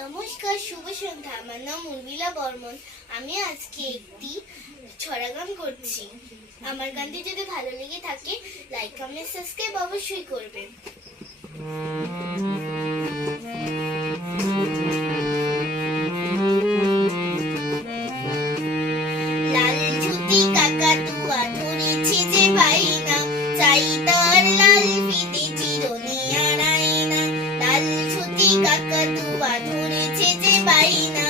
নমস্কার, শুভ সন্ধ্যা। আমার নাম উর্মিলা বর্মন। আমি আজকে একটি ছড়া গান করছি। আমার গানটি যদি ভালো লেগে থাকে, লাইক, কমেন্ট, সাবস্ক্রাইব অবশ্যই করবেন। লাল ঝুটি কাকাতুয়া ধরেছে যে বাইনা, চাই তার লাল ফিতে চিরনি আড়াই না। লাল ঝুটি কাকাতুয়া ধরেছে যে বাইনা,